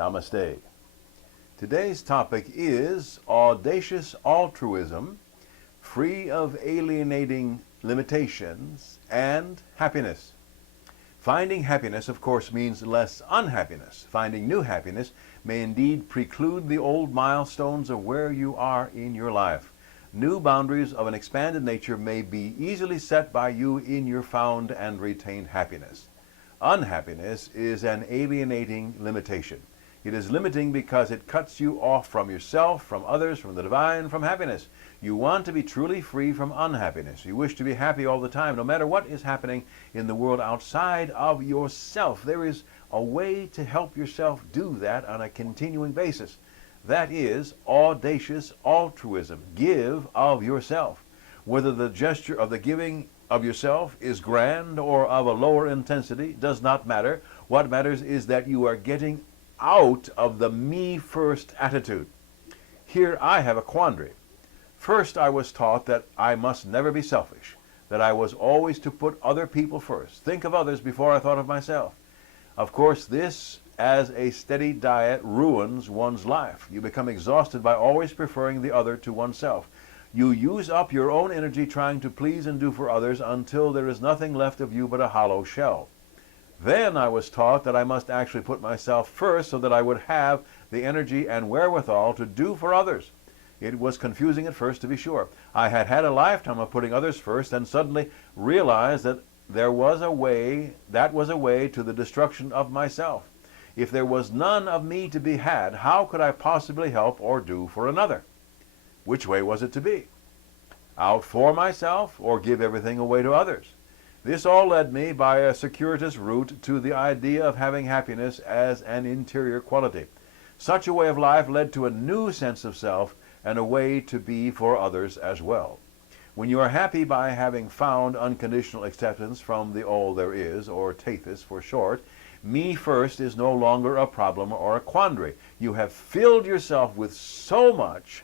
Namaste. Today's topic is Audacious Altruism, free of alienating limitations, and happiness. Finding happiness, of course, means less unhappiness. Finding new happiness may indeed preclude the old milestones of where you are in your life. New boundaries of an expanded nature may be easily set by you in your found and retained happiness. Unhappiness is an alienating limitation. It is limiting because it cuts you off from yourself, from others, from the divine, from happiness. You want to be truly free from unhappiness. You wish to be happy all the time, no matter what is happening in the world outside of yourself. There is a way to help yourself do that on a continuing basis. That is audacious altruism. Give of yourself. Whether the gesture of the giving of yourself is grand or of a lower intensity does not matter. What matters is that you are getting out of the me first attitude. Here I have a quandary. First, I was taught that I must never be selfish, that I was always to put other people first, think of others before I thought of myself. Of course, this as a steady diet ruins one's life. You become exhausted by always preferring the other to oneself. You use up your own energy trying to please and do for others until there is nothing left of you but a hollow shell. Then I was taught that I must actually put myself first so that I would have the energy and wherewithal to do for others. It was confusing at first, to be sure. I had had a lifetime of putting others first and suddenly realized that that was a way to the destruction of myself. If there was none of me to be had, how could I possibly help or do for another? Which way was it to be? Out for myself or give everything away to others? This all led me by a circuitous route to the idea of having happiness as an interior quality. Such a way of life led to a new sense of self and a way to be for others as well. When you are happy by having found unconditional acceptance from the all there is, or Tethys for short, me first is no longer a problem or a quandary. You have filled yourself with so much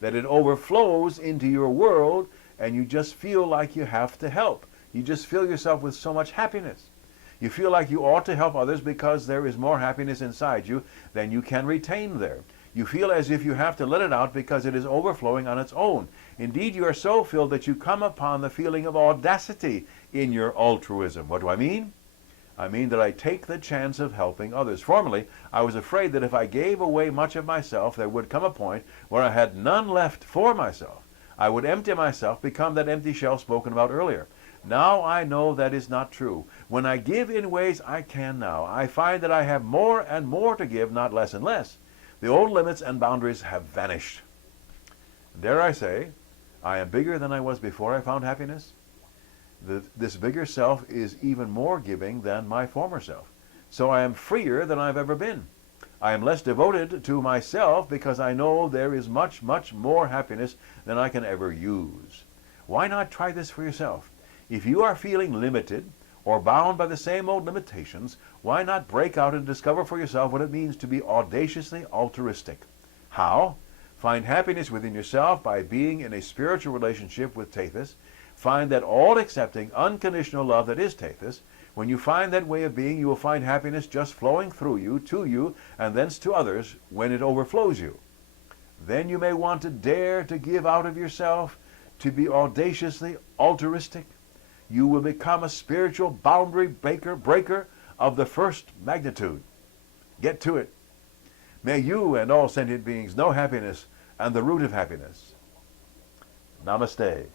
that it overflows into your world and you just feel like you have to help. You just fill yourself with so much happiness. You feel like you ought to help others because there is more happiness inside you than you can retain there. You feel as if you have to let it out because it is overflowing on its own. Indeed, you are so filled that you come upon the feeling of audacity in your altruism. What do I mean? I mean that I take the chance of helping others. Formerly, I was afraid that if I gave away much of myself, there would come a point where I had none left for myself. I would empty myself, become that empty shell spoken about earlier. Now I know that is not true. When I give in ways I can now, I find that I have more and more to give, not less and less. The old limits and boundaries have vanished. Dare I say, I am bigger than I was before I found happiness? This bigger self is even more giving than my former self. So I am freer than I've ever been. I am less devoted to myself because I know there is much, much more happiness than I can ever use. Why not try this for yourself? If you are feeling limited or bound by the same old limitations, why not break out and discover for yourself what it means to be audaciously altruistic? How? Find happiness within yourself by being in a spiritual relationship with Tethys. Find that all-accepting, unconditional love that is Tethys. When you find that way of being, you will find happiness just flowing through you, to you, and thence to others when it overflows you. Then you may want to dare to give out of yourself, to be audaciously altruistic. You will become a spiritual boundary breaker of the first magnitude. Get to it. May you and all sentient beings know happiness and the root of happiness. Namaste.